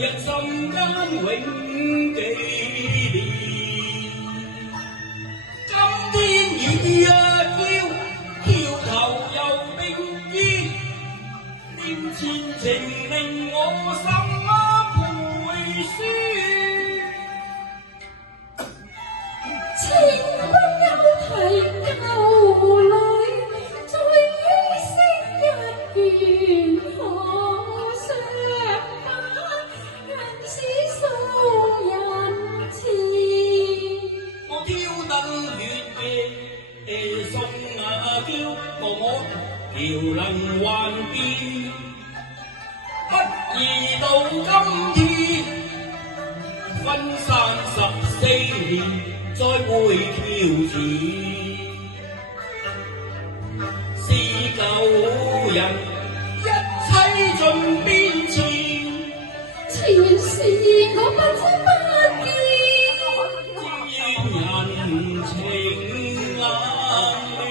人心間永記念。今天與阿嬌翹頭又並肩，念前情令我心陪酸。情不休提舊侶，在於昔日緣可相伴，人是數人前。我挑燈月夜送阿嬌，我調能幻變，不易到今天，分散14年。再會挑戰，是舊人一切盡變遷。前事我不知不見，只怨人情冷暖，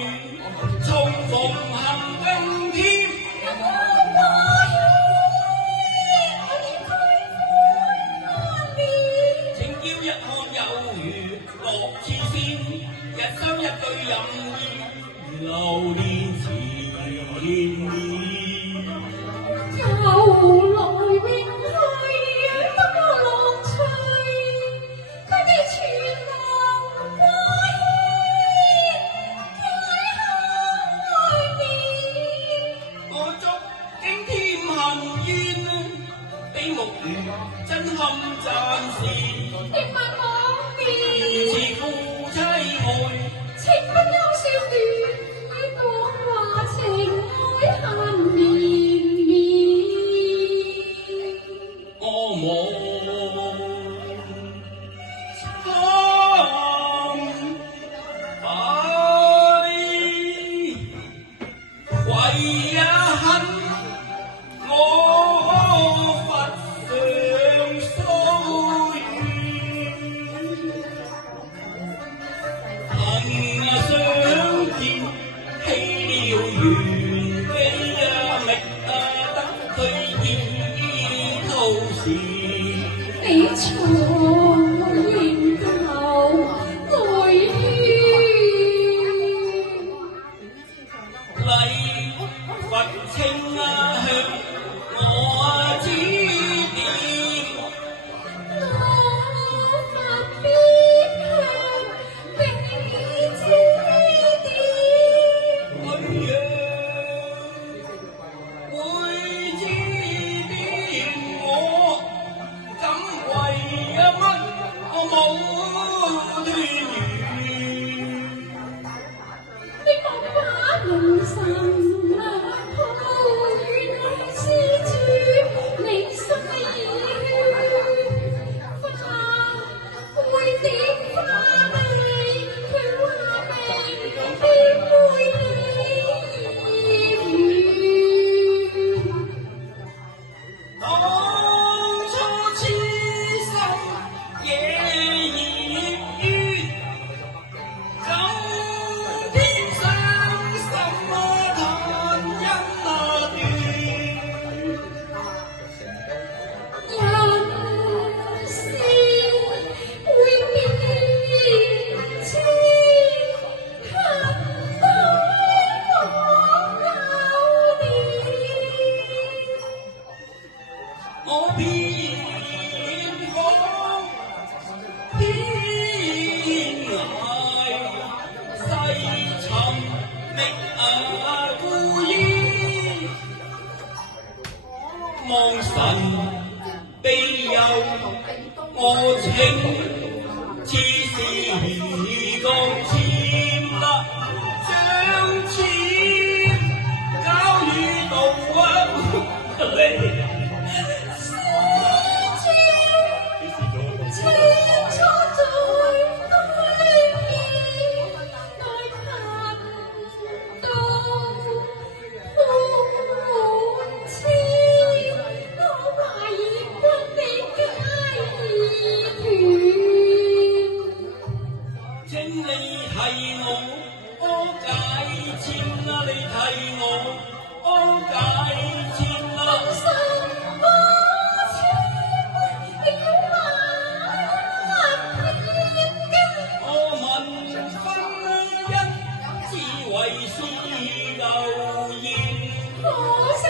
重逢幸更添。情叫一看有如樂似仙，人生一句任意，流年纏綿。由來永去，不過樂趣，佢哋全浪歸在海面。我祝驚添恨怨，比目魚真堪讚是。亦不枉如此夫妻愛，情不休笑短，講話情愛恨綿綿。我無參把你為也恨我佛上疏遠。恨相見起了緣機覓得佢意圖時，你錯應求愛禮佛清香我指點。我佛必向彼指點。女人會指點我，怎為乜我冇斷緣？你莫把人生難抱，原來是主你心意。花會點花味，佢話明點會厭緣。當初痴心野孽緣，怎添傷心嘆因那斷。人事會變遷，恨到我舊年。我偏講天涯細尋覓故衣，望神庇佑我情，似是鋼簽啦，將簽交與道啊！千里可惜